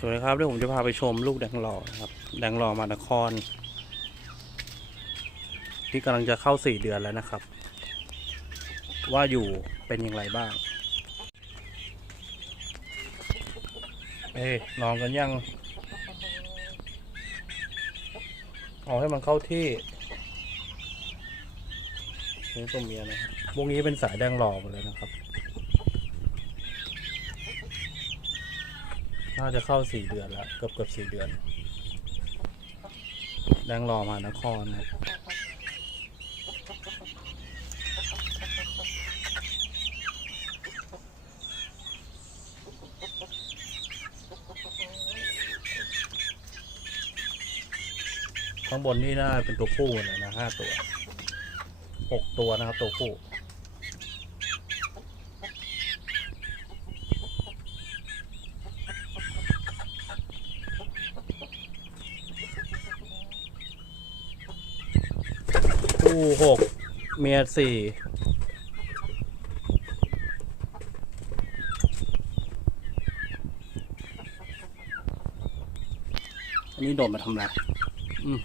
สวัสดีครับเดี๋ยวผมจะพาไปชมลูกแดงหล่อครับ แดงหล่อมานคร ที่กำลังจะเข้าสี่เดือนแล้วนะครับ ว่าอยู่เป็นอย่างไรบ้างเอ้ยลองกันยังเอาให้มันเข้าที่นี่ตัวเมียนะครับพวกนี้เป็นสายแดงหล่อหมดเลยนะครับ น่าจะเข้าสี่เดือนแล้วเกือบเกือบสี่เดือนแดงรอมานครนะข้างบนนี่น่าเป็นตัวผู้เลยนะห้าตัวหกตัวนะครับตัวผู้ ผู้หกเมียสี่อันนี้โดดมาทำอะไรอืม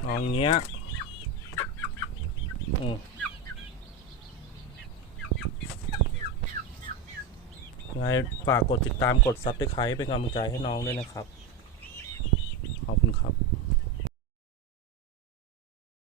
เอาเงี้ยอืมยังไงฝากกดติดตามกดซับสไครป์เป็นกำลังใจให้น้องด้วยนะครับ ขอบคุณครับ